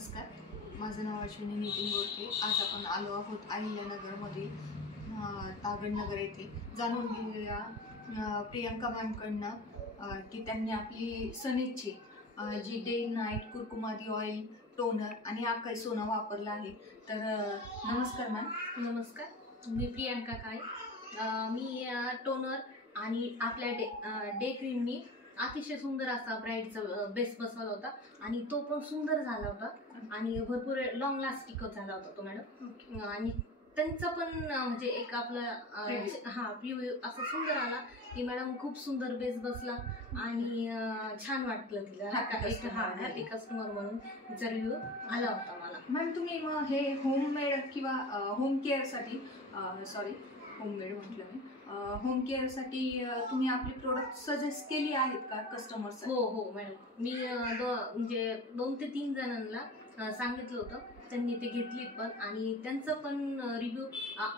नमस्कार, माझं नाव अश्विनी नितीन गोरखे। आज आपण आलो आहोत अहिल्यानगरमधील तागडनगर येथे जाणून घेऊया प्रियंका मॅमकडनं की त्यांनी आपली सनीची जी डे नाईट कुरकुमादी ऑइल टोनर आणि आकाई सोना वापरला आहे। तर नमस्कार मॅम। नमस्कार, मी प्रियंका काय। मी टोनर आणि आपल्या डे क्रीमनी अतिशय सुंदर असा ब्राईटचा बेस बसवला होता आणि तो पण सुंदर झाला होता आणि भरपूर लॉंग लास्टिक झाला होता तो मॅडम। आणि त्यांचा पण म्हणजे एक आपला रिव्ह्यू असा सुंदर आला की मॅडम खूप सुंदर बेस बसला आणि छान वाटलं तिला, हॅपी कस्टमर म्हणून तिचा रिव्ह्यू आला होता मला। मॅम तुम्ही मग हे होममेड किंवा होम केअरसाठी होममेड म्हटलं मी, होम केअरसाठी तुम्ही आपली प्रोडक्ट सजेस्ट केली आहेत का कस्टमर्स? हो मॅडम, मी म्हणजे 2 ते 3 जणांना सांगितलं होतं, त्यांनी ते घेतली पण आणि त्यांचा पण रिव्ह्यू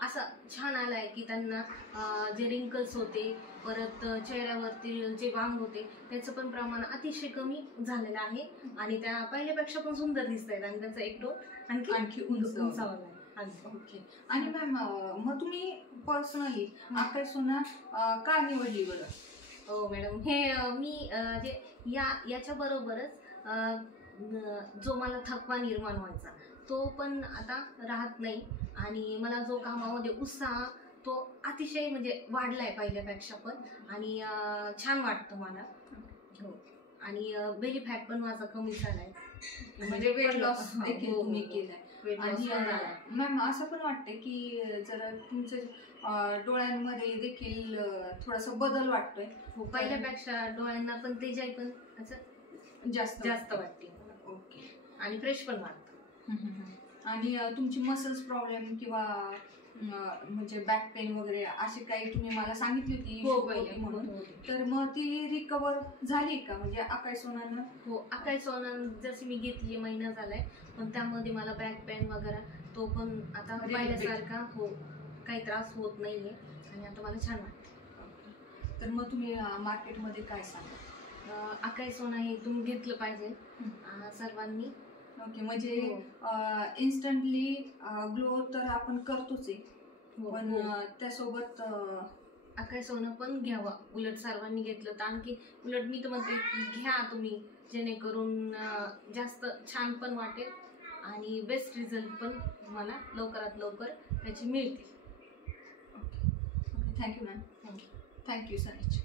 असा छान आला आहे की त्यांना जे रिंकल्स होते, परत चेहऱ्यावरती जे वांग होते त्याचं पण प्रमाण अतिशय कमी झालेलं आहे आणि त्या पहिल्यापेक्षा पण सुंदर दिसत आहेत आणि त्याचा एक टोन आणखी उंचावला आहे। ओके। आणि मॅम मग तुम्ही पर्सनली आकाई सोना का निवडली बरं? हो मॅडम, हे मी जे याच्या बरोबरच जो मला थकवा निर्माण व्हायचा तो पण आता राहत नाही आणि मला जो कामामध्ये उत्साह तो अतिशय म्हणजे वाढलाय पहिल्यापेक्षा पण आणि छान वाटतं मला। हो, आणि बेली फॅट पण माझा कमी झालाय, म्हणजे वेट लॉस देखील तुम्ही केलाय। आणि मॅम असं पण वाटतंय की जरा तुमच्या डोळ्यांमध्ये देखील थोडासा बदल वाटतोय? पहिल्यापेक्षा डोळ्यांना पण तेजाई पण असं जास्त वाटते। ओके। आणि फ्रेश पण वाटतं। आणि तुमची मसल्स प्रॉब्लेम किंवा म्हणजे बॅक पेन वगैरे अशी काही तुम्ही मला सांगितली होती म्हणून, तर मग ती रिकवर झाली का म्हणजे आकाई सोनानं? हो, आकाई सोना जशी मी घेतली महिना झालाय पण त्यामध्ये मला बॅक पेन वगैरे तो पण आता पहिल्यासारखा काही त्रास होत नाहीये आणि आता मला छान वाटतं। तर मग तुम्ही मार्केटमध्ये काय सांगा? आकाई सोना हे तुम्ही घेतलं पाहिजे सर्वांनी। ओके, म्हणजे इन्स्टंटली ग्लो तर आपण करतोच आहे, पण त्यासोबत आकाई सोनं पण घ्यावा, उलट सर्वांनी घेतलं तर आणखी उलट मी तर म्हणते घ्या तुम्ही, जेणेकरून जास्त छान पण वाटेल आणि बेस्ट रिझल्ट पण तुम्हाला लवकरात लवकर त्याचे मिळतील। Okay, thank you ma'am. थँक्यू सनीच।